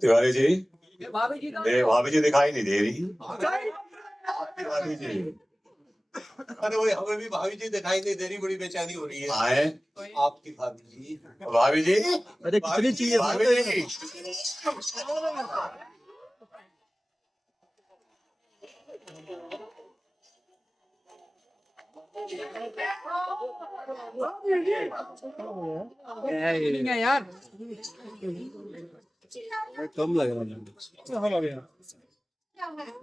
तिवारी जी, भाभी जी दिखाई नहीं दे रही। आपकी भाभी जी। अरे वही हमें भी भाभी जी दिखाई नहीं दे रही, बड़ी बेचैनी हो रही है। आए आपकी भाभी जी। भाभी जी, अरे कितनी चाहिए भाभी जी। यार कम लग रहा है।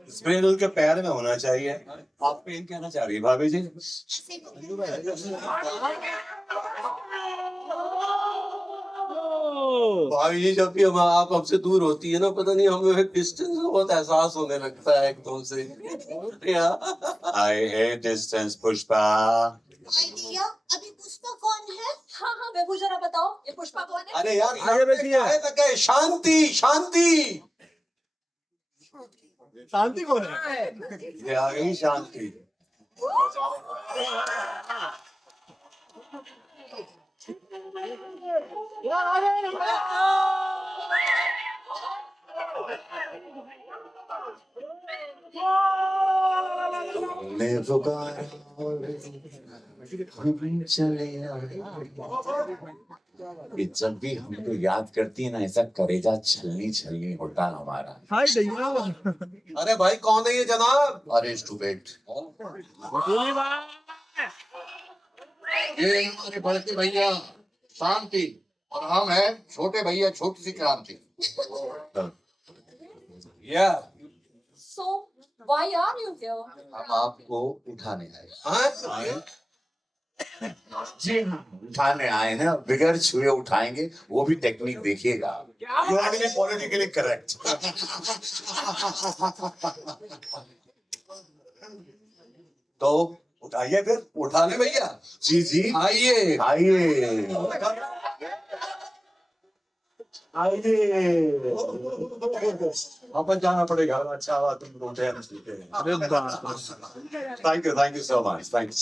स्प्रिंग के पैर में होना चाहिए। आप पेन कहना चाह रही है भाभी जी? भाभी जी जब भी हम आप हमसे दूर होती है ना, पता नहीं हमें डिस्टेंस का बहुत एहसास होने लगता है एकदम से। I hate distance Pushpa. Idea, अभी पुष्पा कौन है? हाँ हाँ बेबू जरा बताओ ये पुष्पा कौन है? अरे यार आगे बैठिए। तक है शांति शांति। शांति कौन है? ये आ गई शांति। तुमने पुकारा हम चले आए। कि जब भी हमको याद करती है ना, ऐसा करेजा छलनी छलनी होता है हमारा। हाय दैया। अरे भाई कौन है ये जनाब? अरे स्टूपिड, ये हमारे बड़के भैया शांति और हम हैं छोटे भैया छोटी सी क्रांति। या So why are you here? हम आपको उठाने आए। हाँ जी हाँ, उठाने आए हैं। बिगर छुए उठाएंगे, वो भी टेक्निक देखिएगा। You are really politically correct. तो उठाइए फिर। उठाने भैया जी जी आइए। आइए आइए। अपन जाना पड़ेगा। अच्छा हुआ तुम उठे हैं, सीखे हैं। अरे बाप। Thank you so much. Thanks.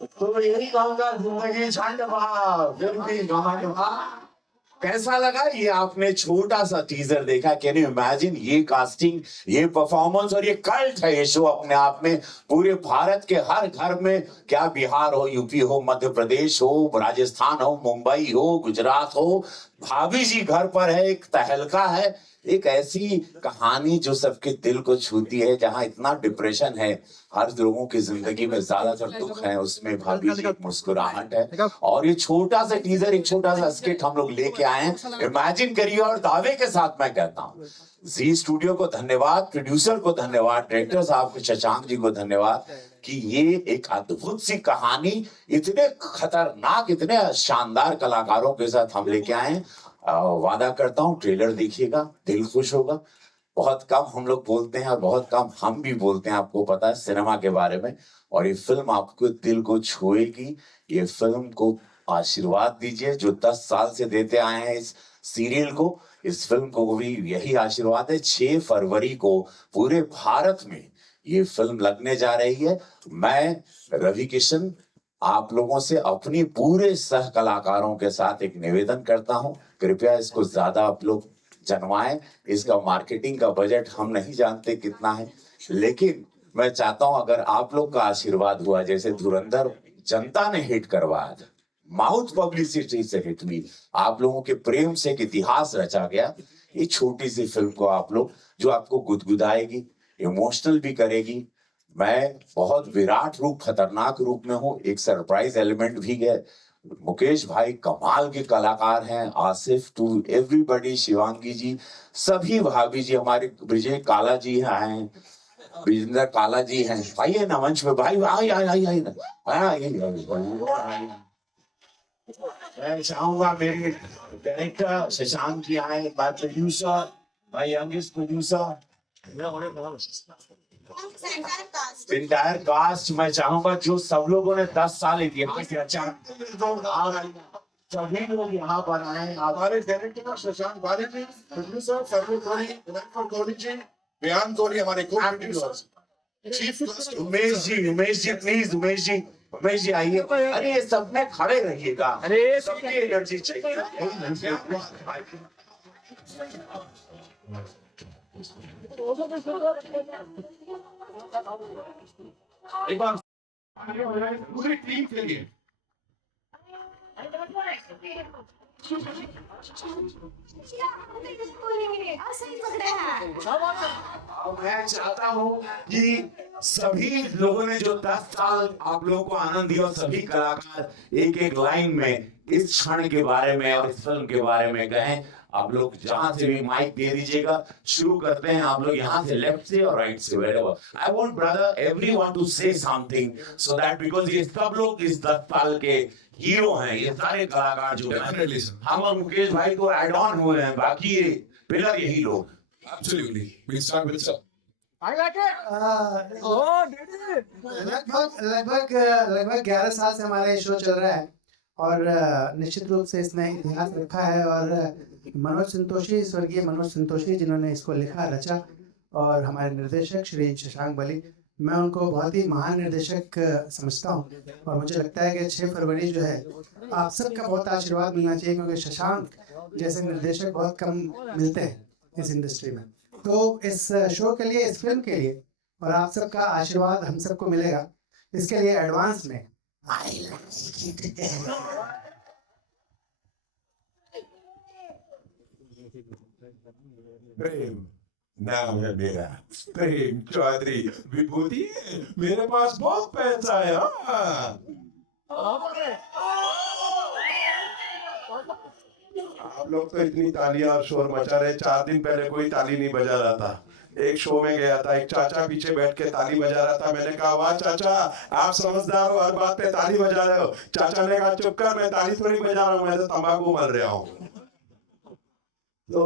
तो यही कहूंगा, जिंदगी जिंदगी कैसा लगा ये आपने छोटा सा टीजर देखा? Can you imagine? ये कास्टिंग, ये परफॉर्मेंस और ये कल्ट है ये शो अपने आप में। पूरे भारत के हर घर में, क्या बिहार हो, यूपी हो, मध्य प्रदेश हो, राजस्थान हो, मुंबई हो, गुजरात हो, भाभी जी घर पर है। एक तहलका है, एक ऐसी कहानी जो सबके दिल को छूती है। जहां इतना डिप्रेशन है, हर लोगों की जिंदगी में ज्यादातर दुख है, उसमें भाभी जी एक मुस्कुराहट है। और ये छोटा सा टीजर, एक छोटा सा स्किट हम लोग लेके आए हैं। इमेजिन करिए। और दावे के साथ मैं कहता हूँ, जी स्टूडियो को धन्यवाद, प्रोड्यूसर को धन्यवाद, डायरेक्टर साहब को, शशांक जी को धन्यवाद कि ये एक अद्भुत सी कहानी इतने खतरनाक, इतने शानदार कलाकारों के साथ हम लेके आए हैं। वादा करता हूँ ट्रेलर देखिएगा, दिल खुश होगा। बहुत कम हम लोग बोलते हैं और बहुत कम हम भी बोलते हैं, आपको पता है, सिनेमा के बारे में। और ये फिल्म आपको दिल को छुएगी। ये फिल्म को आशीर्वाद दीजिए जो 10 साल से देते आए हैं इस सीरियल को। इस फिल्म को भी यही आशीर्वाद है। 6 फरवरी को पूरे भारत में ये फिल्म लगने जा रही है। मैं रवि किशन आप लोगों से अपनी पूरे सह कलाकारों के साथ एक निवेदन करता हूं, कृपया इसको ज्यादा आप लोग जनवाएं। इसका मार्केटिंग का बजट हम नहीं जानते कितना है, लेकिन मैं चाहता हूं अगर आप लोग का आशीर्वाद हुआ, जैसे धुरंधर जनता ने हिट करवाया था, माउथ पब्लिसिटी से हिट हुई, आप लोगों के प्रेम से एक इतिहास रचा गया। ये छोटी सी फिल्म को आप लोग, जो आपको गुदगुदाएगी, इमोशनल भी करेगी। मैं बहुत विराट रूप, खतरनाक रूप में हूँ, एक सरप्राइज एलिमेंट भी है। मुकेश भाई कमाल के कलाकार हैं, आसिफ टू एवरीबॉडी, शिवांगी जी, सभी भाभी जी, हमारे विजय काला जी हैं, विजेंद्र काला जी हैं। आइए ना मंच पे भाई, आइए ना। मैं चाहूंगा मेरे डायरेक्टर शशांक जी आए, my producer, my youngest producer, entire cast. मैं चाहूंगा जो सब लोगों ने 10 साल इतिहास के अच्छा, सभी लोग यहाँ पर आए। हमारे डायरेक्टर शशांक बाली जी, प्रोड्यूसर सर्वे कोहली, डायरेक्टर कोहली जी, बयान कोहली, हमारे को producer, chief Umesh ji please, Umesh ji Ramesh ji आइए। अरे ये सब में खड़े रहिएगा, अरे सबकी एनर्जी चाहिए। एक बार पूरी टीम के लिए सही पकड़े हैं। अब मैं चाहता हूँ कि सभी लोगों ने जो 10 साल आप लोगों को आनंद दिया, सभी कलाकार एक एक लाइन में इस क्षण के बारे में और इस फिल्म के बारे में कहें। आप लोग जहां से भी माइक दे दीजिएगा। शुरू करते हैं, आप लोग यहाँ से लेफ्ट से और राइट से, wherever। I want brother everyone to say something so that because ये सब लोग इस 10 साल के हीरो हैं, ये सारे कलाकार जो हैं, हम और मुकेश भाई तो एड ऑन हुए हैं, बाकी ये पिलर यही लोग। Absolutely. We'll start with sir. I like it. Oh, did it? लगभग 11 साल से हमारा ये शो चल रहा है और निश्चित रूप से इसने इतिहास रखा है। और मनोज संतोषी, स्वर्गीय मनोज संतोषी, जिन्होंने इसको लिखा रचा, और हमारे निर्देशक श्री शशांक बली, मैं उनको बहुत ही महान निर्देशक समझता हूँ। और मुझे लगता है कि 6 फरवरी जो है, आप सबका बहुत आशीर्वाद मिलना चाहिए, क्योंकि शशांक जैसे निर्देशक बहुत कम मिलते हैं इस इंडस्ट्री में। तो इस शो के लिए, इस फिल्म के लिए, और आप सबका आशीर्वाद हम सबको मिलेगा, इसके लिए एडवांस में प्रेम नाम है मेरा, प्रेम चौधरी विभूति। मेरे पास बहुत पैसा है। हाँ। आप लोग तो इतनी तालियां और शोर मचा रहे, 4 दिन पहले कोई ताली नहीं बजा रहा था। एक शो में गया था, एक चाचा पीछे बैठ के ताली बजा रहा था। मैंने कहा वाह चाचा, आप समझदार हो, हर बात पे ताली बजा रहे हो। चाचा ने कहा चुप कर, मैं ताली थोड़ी बजा रहा हूँ, मैं तो तंबाकू मल रहा हूँ। तो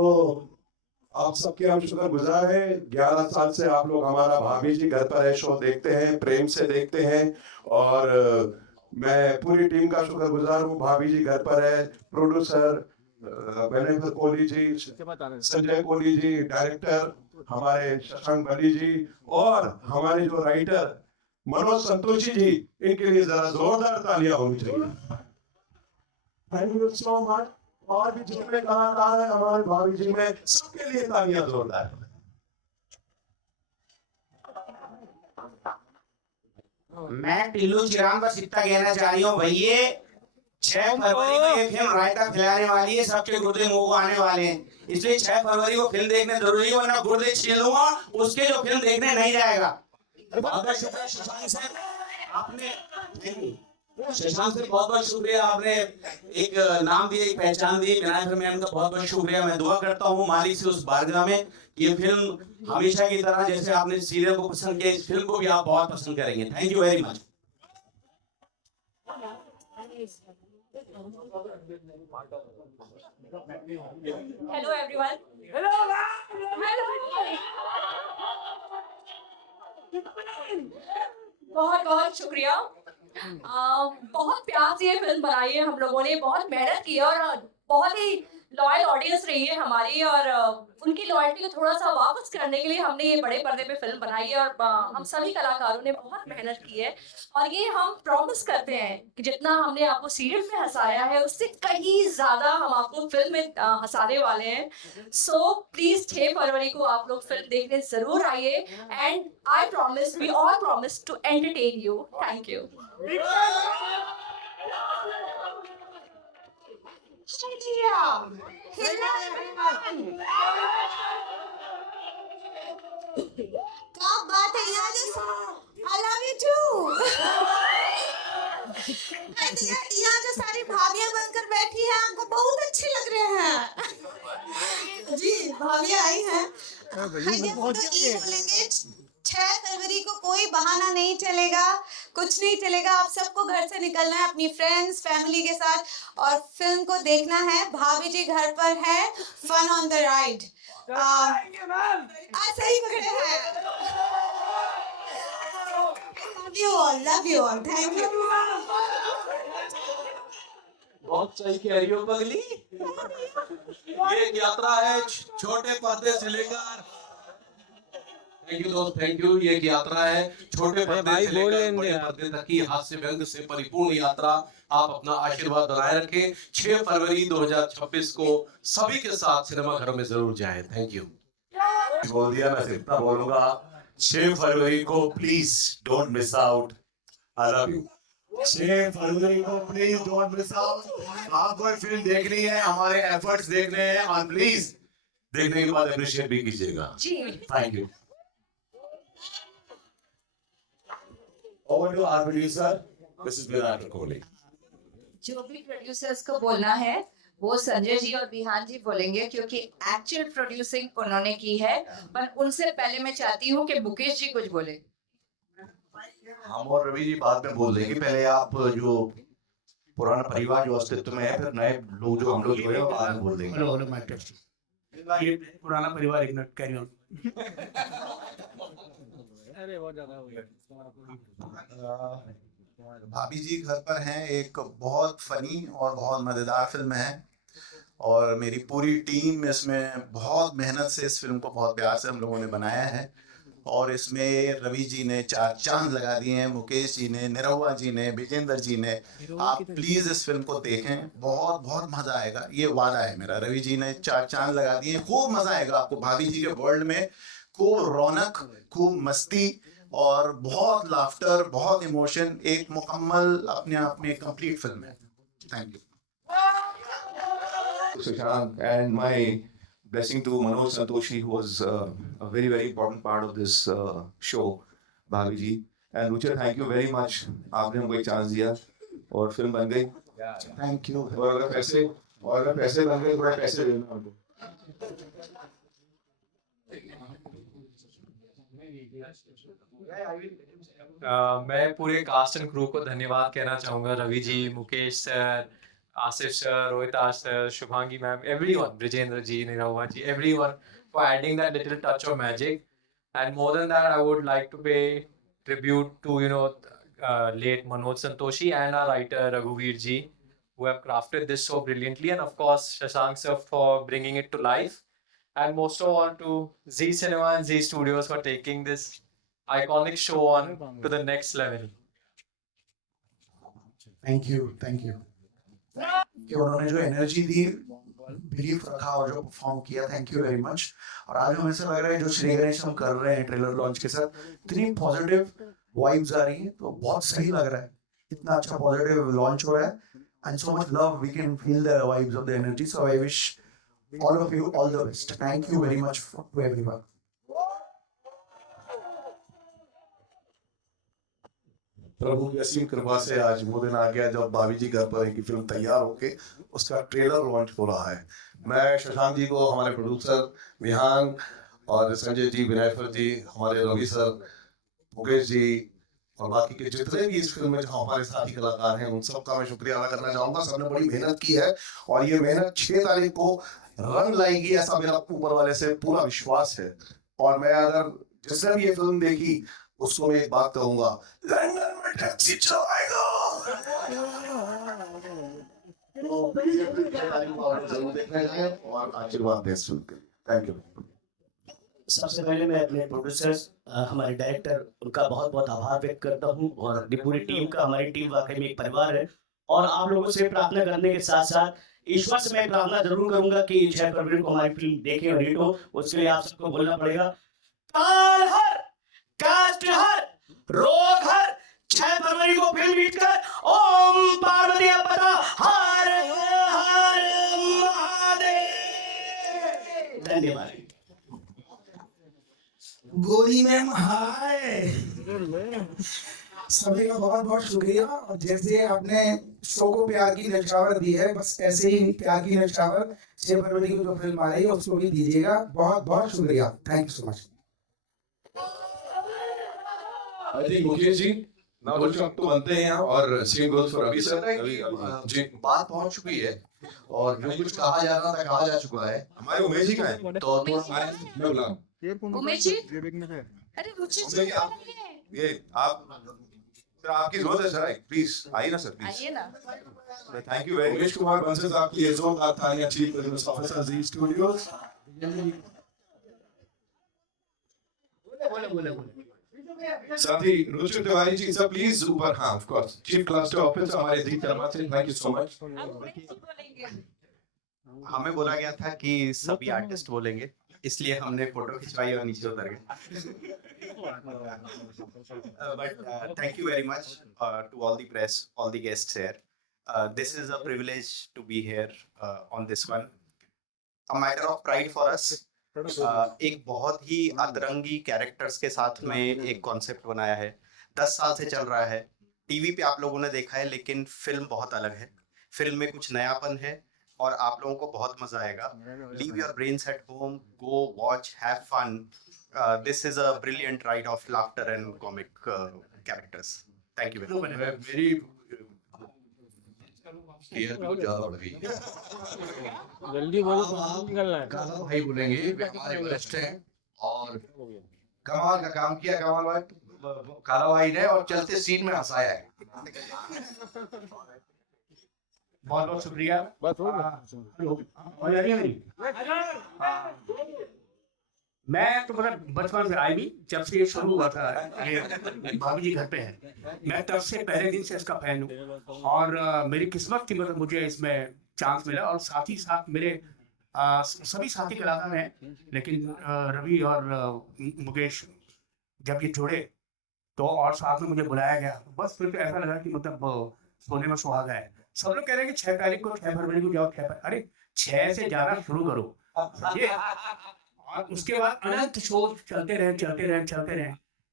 आप सबके हम शुक्रगुजार हैं। 11 साल से आप लोग हमारा भाभी जी घर पर है शो देखते हैं, प्रेम से देखते हैं। और मैं पूरी टीम का शुक्रगुजार हूँ। भाभी जी घर पर है, प्रोड्यूसर बेनेकर कोहली जी, संजय कोहली जी, डायरेक्टर हमारे शशांक बली जी, और हमारे जो राइटर मनोज संतोषी जी, इनके लिए जरा जोरदार तालियां होनी चाहिए। Thank you so much. और भी जितने कलाकार हैं हमारे भाभी जी में, सबके लिए तालियां जोरदार। मैं टिल्लू चिराम बस इतना कहना चाह रही हूँ भैया, 6 फरवरी को ये फिल्म रायता खिलाने वाली है, सबके गुर्दे मुंह को आने वाले हैं, इसलिए 6 फरवरी को फिल्म देखने जरूरी है, वरना गुर्दे छीन लूंगा उसके जो फिल्म देखने नहीं जाएगा। बहुत शुक्रिया शशांक सर, आपने शशांक सर बहुत बहुत शुक्रिया, आपने एक नाम दिया, एक पहचान दी विनायक मैम का, बहुत बहुत शुक्रिया। मैं दुआ करता हूँ माली से उस बारगाह में, ये फिल्म हमेशा की तरह जैसे आपने सीरियल को पसंद किया, इस फिल्म को भी आप बहुत पसंद करेंगे। Thank you very much. Hello everyone. बहुत बहुत शुक्रिया। बहुत प्यार से ये फिल्म बनाई है हम लोगों ने, बहुत मेहनत की है, और बहुत ही लॉयल ऑडियंस रही है हमारी, और उनकी लॉयल्टी को थोड़ा सा वापस करने के लिए हमने ये बड़े पर्दे पे फिल्म बनाई है, और हम सभी कलाकारों ने बहुत मेहनत की है। और ये हम प्रॉमिस करते हैं कि जितना हमने आपको सीरियल में हंसाया है, उससे कहीं ज़्यादा हम आपको फिल्म में हंसाने वाले हैं। सो प्लीज़ 6 फरवरी को आप लोग फिल्म देखने ज़रूर आइए, and I promise, we all promise to entertain you. Thank you. क्या बात है यार, I love you too। यहाँ जो सारी भाभियाँ बनकर बैठी हैं, हमको बहुत अच्छे लग रहे हैं। जी भाभियाँ आई हैं। आइए हम तो ये बोलेंगे, 6 फरवरी को कोई बहाना नहीं चलेगा, कुछ नहीं चलेगा। आप सबको घर से निकलना है अपनी फ्रेंड्स फैमिली के साथ, और फिल्म को देखना है। भाभी जी घर पर है, फन ऑन द राइड। सही पकड़े हैं। Love you all, thank you. बहुत सही कह रही हो पगली। ये यात्रा है छोटे पर्दे से लेकर थैंक यू दोस्त, थैंक यू। ये एक यात्रा है छोटे पर्दे भाई से बोल लेकर लेने बड़े यार। पर्दे तक की हास्य व्यंग से परिपूर्ण यात्रा। आप अपना आशीर्वाद बनाए रखें। 6 फरवरी 2026 को सभी के साथ सिनेमाघरों में जरूर जाएं। Thank you. बोल दिया, मैं सिर्फ इतना बोलूंगा, 6 फरवरी को please don't miss out. I love you. 6 फरवरी को प्लीज डोंट मिस आउट। आपको ये फिल्म देखनी है, हमारे एफर्ट्स देखने हैं, और प्लीज देखने के बाद अप्रिशिएट भी कीजिएगा। जी thank you. Over to our producer Mrs Virat Kohli. जो भी प्रोड्यूसर्स को बोलना है वो संजय जी और बिहान जी बोलेंगे, क्योंकि एक्चुअल प्रोड्यूसिंग उन्होंने की है। पर उनसे पहले मैं चाहती हूँ कि मुकेश जी कुछ बोले। हम और रवि जी बाद में बोल देंगे, पहले आप जो पुराना परिवार जो अस्तित्व में है, फिर नए लोग जो हम लोग जो है वो बाद में बोल देंगे। Hello hello mic test. ये पुराना परिवार एक मिनट कैरी ऑन। अरे बहुत ज्यादा हो गया। भाभी जी घर पर हैं एक बहुत फनी और बहुत मज़ेदार फिल्म है, और मेरी पूरी टीम इसमें बहुत मेहनत से इस फिल्म को बहुत प्यार से हम लोगों ने बनाया है। और इसमें रवि जी ने 4 चांद लगा दिए हैं, मुकेश जी ने, निरहुआ जी ने, विजेंद्र जी ने। आप प्लीज़ इस फिल्म को देखें, बहुत बहुत मज़ा आएगा, ये वादा है मेरा। रवि जी ने 4 चांद लगा दिए हैं, खूब मज़ा आएगा आपको भाभी जी के वर्ल्ड में। खूब रौनक, खूब मस्ती, और बहुत लाफ्टर, बहुत इमोशन, एक मुकम्मल अपने आप में कंप्लीट फिल्म है। Thank you. Sushant, and my blessing to Manoj Santoshi, who was a very, very important part of this show, Bhavi ji. And Ruchir, thank you very much. आपने हमको एक चांस दिया और फिल्म बन गई। Thank you. और अगर पैसे बन गए, थोड़ा पैसे देना हमको। मैं पूरे कास्ट एंड क्रू को धन्यवाद कहना चाहूँगा। Ravi ji, Mukesh sir, Asif sir, Rohitaj sir, Shubhangi ma'am, everyone, Brijendra ji, Nirahua ji, everyone for adding that little touch of magic. And more than that, I would like to pay tribute to late Manoj Santoshi and our writer Raghuveer ji, who have crafted this so brilliantly, and of course Shashank sir for bringing it to life, and most of all to Z Cinema and Z Studios for taking this iconic show on to the next level. Thank you कि उन्होंने जो energy दी, belief रखा और जो perform किया, thank you very much. और आज हमें ऐसा लग रहा है जो श्री गणेश हम कर रहे हैं ट्रेलर लॉन्च के साथ, इतनी पॉजिटिव वाइब्स आ रही हैं, तो बहुत सही लग रहा है। इतना अच्छा पॉजिटिव लॉन्च हो रहा है, and so much love, we can feel the vibes of the energy. So I wish all of you all the best. Thank you very much to everyone. प्रभु की असीम कृपा से आज वो दिन आ गया जब भाभी जी घर पर एक फिल्म तैयार होके उसका ट्रेलर लॉन्च हो रहा है। मैं शशांक जी को, हमारे प्रोड्यूसर विहान और संजय जी, विनायक जी, हमारे रवि सर, मुकेश जी और बाकी के जितने भी इस फिल्म में जो हमारे साथी कलाकार हैं, उन सबका मैं शुक्रिया अदा करना चाहूंगा। सबने बड़ी मेहनत की है और ये मेहनत 6 तारीख को रंग लाएगी, ऐसा मेरा ऊपर वाले से पूरा विश्वास है। और मैं अगर जिसने भी ये फिल्म देखी उसको मैं एक बात कहूंगा, लंदन में टैक्सी चलाएगा। जरूर देखने जाएं और आशीर्वाद दें इस फिल्म के लिए। Thank you. सबसे पहले मैं अपने प्रोड्यूसर्स, हमारे डायरेक्टर, उनका बहुत बहुत आभार व्यक्त करता हूँ, और अपनी पूरी टीम का। हमारी टीम वाकई में एक परिवार है, और आप लोगों से प्रार्थना करने के साथ साथ ईश्वर से मैं प्रार्थना जरूर करूंगा कि 6 फरवरी को हमारी फिल्म देखें और हिट हो। उसके लिए आप सबको बोलना पड़ेगा, काल हर, कास्ट हर, रोग हर, 6 फरवरी को फिल्म हिट कर ओम पार्वती पता हर हर महादेव। धन्यवाद। गोली में हाय, सभी का बहुत बहुत शुक्रिया। और जैसे आपने शो को प्यार की नशावर दी है, बस ऐसे ही प्यार की नशावर 6 फरवरी को जो फिल्म आ रही है उसको भी दीजिएगा। बहुत बहुत शुक्रिया, थैंक यू सो मच। जी मुकेश जी, ना बोल अब तो बनते हैं यहाँ, और same goes for Ravi sir. जी, बात पहुंच चुकी है और जो कुछ कहा जा रहा था कहा जा चुका है। हमारे उमेश जी का है, तो थोड़ा मैं बुला उमेश जी, अरे रुचि जी, ये आप सर, आपकी जरूरत है सर, प्लीज आइए ना सर, प्लीज आइए ना। Thank you very much. Kumar Bansal साहब की जोरदार तालियां चीफ बिजनेस ऑफिसर जी स्टूडियोज। साथी रुचि तिवारी जी सब प्लीज ऊपर, हाँ of course chief cluster officer हमारे जी शर्मा से, थैंक यू सो मच। हमें बोला गया था कि सभी आर्टिस्ट बोलेंगे, इसलिए हमने फोटो खिंचवाई और नीचे उतर गए। But thank you very much to all the press, all the guests here. This is a privilege to be here on this one, a matter of pride for us. एक बहुत ही अतरंगी कैरेक्टर्स के साथ में एक कॉन्सेप्ट बनाया है, 10 साल से चल रहा है। टीवी पे आप लोगों ने देखा है, लेकिन फिल्म बहुत अलग है। फिल्म में कुछ नयापन है और आप लोगों को बहुत मजा आएगा। Leave your brains at home, go watch, have fun. This is a brilliant ride of laughter and comic characters. Thank you very much. मेरी जल्दी बोलो, निकलना है। काला भाई बोलेंगे, वे हमारे वरिष्ठ हैं और कमाल का काम किया कमाल भाई, काला भाई ने, और चलते सीन में हंसाया है। बहुत बहुत शुक्रिया। मैं तो मतलब बचपन से आई भी, जब से ये शुरू हुआ था, ये भाभी जी घर पे है, मैं तब से पहले दिन से इसका फैन हूँ। और मेरी किस्मत थी, मतलब मुझे इसमें चांस मिला। और साथ ही साथ मेरे सभी साथी कलाकार हैं, लेकिन रवि और मुकेश जब ये जुड़े तो और साथ में मुझे बुलाया गया, बस फिर तो ऐसा लगा कि मतलब सोने में सुहागा है। सब लोग कह रहे हैं कि 6 तारीख को, 6 फरवरी को जाओ, अरे 6 से जाना शुरू करो ये, और उसके बाद अनंत शो चलते रहे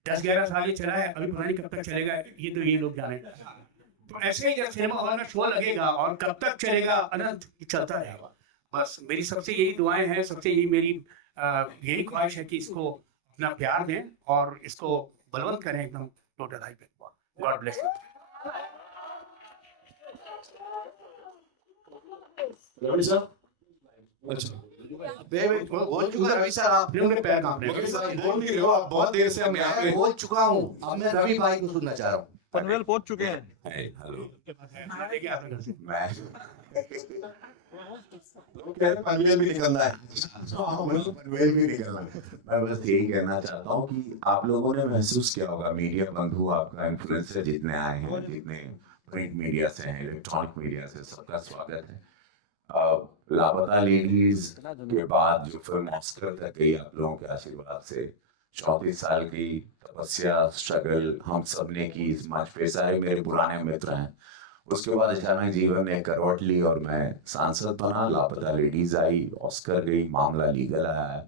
10-11 साल ये चला है, अभी पता नहीं कब तक चलेगा, ये तो ये लोग जाने। तो ऐसे ही जब सिनेमा हॉल में शो लगेगा और कब तक चलेगा, अनंत चलता रहेगा। बस मेरी सबसे यही दुआएं हैं, सबसे यही मेरी यही ख्वाहिश है कि इसको अपना प्यार दें और इसको बलवंत करें एकदम टोटल हाई पे। God bless you. Ravi sir, अच्छा बोल चुका रवि सर, आप पैर कांप रहे रवि सर बोल नहीं रहे हो आप, बहुत देर से हम यहाँ पे। बोल चुका हूँ, अब मैं रवि भाई को सुनना चाह रहा हूँ। पनवेल पहुंच चुके हैं। हेलो, मैं लोग कह रहे हैं पनवेल भी निकलना है, पनवेल भी निकलना है। मैं बस यही कहना चाहता हूँ कि आप लोगों ने महसूस किया होगा, मीडिया बंधु, आपका इन्फ्लुएंसर जितने आए हैं, जितने प्रिंट मीडिया से हैं, इलेक्ट्रॉनिक मीडिया से, सबका स्वागत है। लापता लेडीज के बाद जो फिल्म ऑस्कर तक गई आप लोगों के आशीर्वाद से, 34 साल की तपस्या, स्ट्रगल हम सब ने की इस मंच पे, सारे मेरे पुराने मित्र हैं। उसके बाद अचानक जीवन ने करवट ली और मैं सांसद बना, लापता लेडीज आई, ऑस्कर गई, मामला लीगल आया,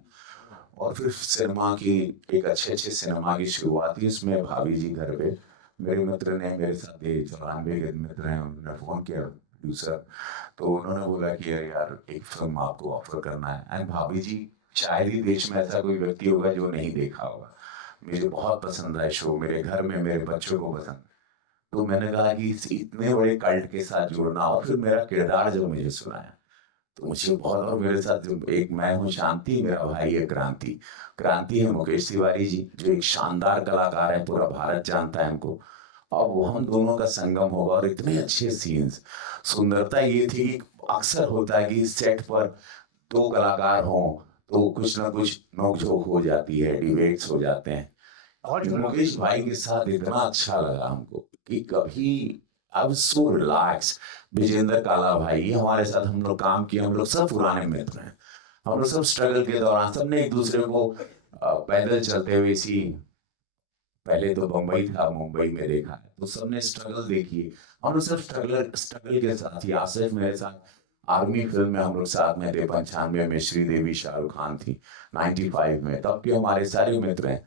और फिर सिनेमा की एक अच्छे सिनेमा की शुरुआत हुई। इसमें भाभी जी घर पे मेरे मित्र ने, मेरे साथ ये 94 के मित्र हैं, उन्होंने फ़ोन किया प्रोड्यूसर, तो उन्होंने बोला कि यार एक फिल्म आपको ऑफर करना है। एंड भाभी जी, शायद ही देश में ऐसा कोई व्यक्ति होगा जो नहीं देखा होगा। मुझे बहुत पसंद आया शो, मेरे घर में मेरे बच्चों को पसंद। तो मैंने कहा कि इतने बड़े कल्ट के साथ जुड़ना, और फिर मेरा किरदार जब मुझे सुनाया तो मुझे बहुत, और मेरे साथ एक मैं हूँ शांति, मेरा भाई है क्रांति। क्रांति है मुकेश तिवारी जी, जो एक शानदार कलाकार है, पूरा भारत जानता है हमको। अब वो हम दोनों का संगम होगा और इतने अच्छे सीन्स। सुंदरता ये थी कि अक्सर होता है कि सेट पर 2 कलाकार हों तो कुछ ना कुछ नोकझोंक हो जाती है, डिबेट्स हो जाते हैं। और मुकेश भाई के साथ इतना अच्छा लगा हमको कि कभी I was so relax. Vijendra Kala भाई हमारे साथ हम लोग काम किए, हम लोग सब पुराने मित्र हैं, हम लोग सब स्ट्रगल के दौरान सबने एक दूसरे को पैदल चलते हुए इसी, पहले तो बम्बई था, मुंबई में देखा है, तो सबने स्ट्रगल देखी है। हम लोग सब स्ट्रगल के साथ ही, आसिफ मेरे साथ आर्मी फिल्म में हम लोग साथ में थे, 95 में श्रीदेवी शाहरुख खान थी, 95 में, तब के हमारे सारे मित्र हैं।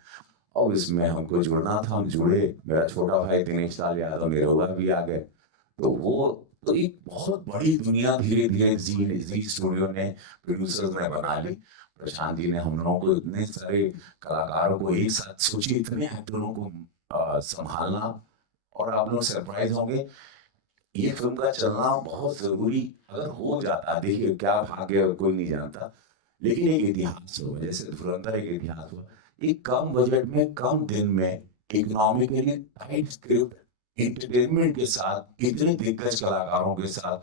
और इसमें हमको जुड़ना था, हम जुड़े। मेरा छोटा भाई दिनेश लाल यादव निरहुआ भी आ गए, तो वो तो एक बहुत बड़ी दुनिया धीरे धीरे जी स्टूडियो ने, प्रोड्यूसर्स ने बना ली। प्रशांत जी ने हम लोगों को, इतने सारे कलाकारों को एक साथ, सोचिए इतने एक्टरों को संभालना, और आप लोग सरप्राइज होंगे, ये फिल्म का चलना बहुत जरूरी अगर हो जाता, देखिए क्या भाग्य कोई नहीं जानता, लेकिन एक इतिहास हुआ, जैसे धुरंधर एक इतिहास हुआ। एक कम बजट में, कम दिन में, इकोनॉमिकली टाइट स्क्रिप्ट, एंटरटेनमेंट के साथ, इतने दिग्गज कलाकारों के साथ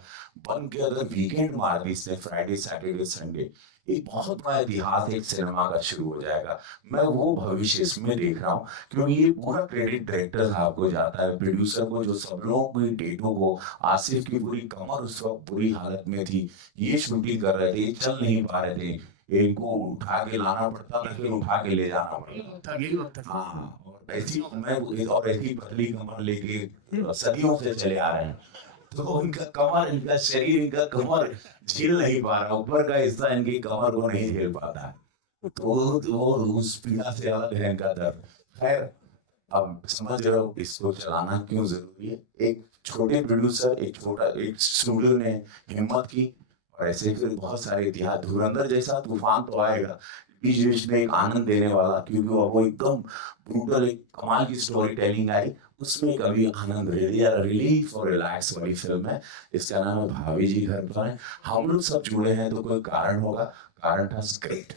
बन के अगर वीकेंड मार दी इसने, फ्राइडे सैटरडे संडे, एक बहुत बड़ा इतिहास एक सिनेमा का शुरू हो जाएगा। मैं वो भविष्य इसमें देख रहा हूँ, क्योंकि ये पूरा क्रेडिट डायरेक्टर साहब को जाता है, प्रोड्यूसर को, जो सब लोगों की डेटों को। आसिफ की पूरी कमर उस वक्त बुरी हालत में थी, ये शूटिंग कर रहे थे, चल नहीं पा रहे थे, इनको उठा के लाना पड़ता था, फिर उठा के ले जाना पड़ता। हाँ, और ऐसी पतली कमर लेके सदियों से चले आ रहे हैं, तो उनका कमर, इनका शरीर, इनका कमर झेल नहीं पा रहा, ऊपर का हिस्सा इनकी कमर को नहीं झेल पाता, तो वो उस पीड़ा से अलग है इनका दर्द। खैर, अब समझ रहे हो इसको चलाना क्यों जरूरी है। एक छोटे प्रोड्यूसर, एक स्टूडियो ने हिम्मत की, और ऐसे फिर बहुत सारे इतिहास, धुरंधर जैसा तूफान तो आएगा बीच बीच में, एक आनंद देने वाला, क्योंकि वो एकदम ब्रूटल, एक कमाल की स्टोरी टेलिंग आई, उसमें कभी आनंद रिलीफ और रिलैक्स वाली फिल्म है। इसका नाम है भाभी जी घर पर हैं। हम लोग सब जुड़े हैं तो कोई कारण होगा, कारण था स्क्रिप्ट,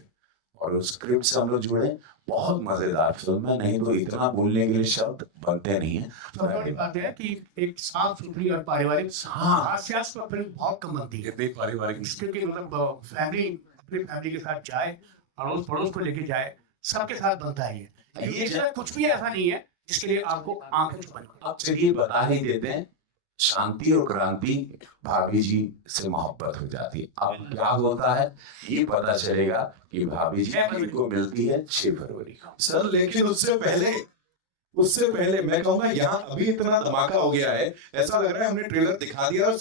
और उस स्क्रिप्ट से हम लोग जुड़े। बहुत मजेदार फिल्म है, नहीं तो इतना बोलने के लिए शब्द बनते नहीं है। बड़ी बात है कि एक साफ सुथरी और पारिवारिक हास्यास्पद फिल्म बहुत कम बनती है, पारिवारिक, क्योंकि मतलब फैमिली, अपनी फैमिली के साथ जाए, अड़ोस पड़ोस को लेके जाए, सबके साथ बनता है ये कुछ भी ऐसा नहीं है जिसके लिए आपको आंखें छुपानी। अब चलिए बता ही देते हैं, शांति और क्रांति भाभी जी से मोहब्बत हो जाती है। अब क्या होता है ये पता चलेगा कि भाभी जी को मिलती है 6 फरवरी को। सर लेकिन उससे पहले मैं कहूँगा यहाँ अभी इतना धमाका हो गया है, ऐसा लग रहा है हमने ट्रेलर दिखा दिया और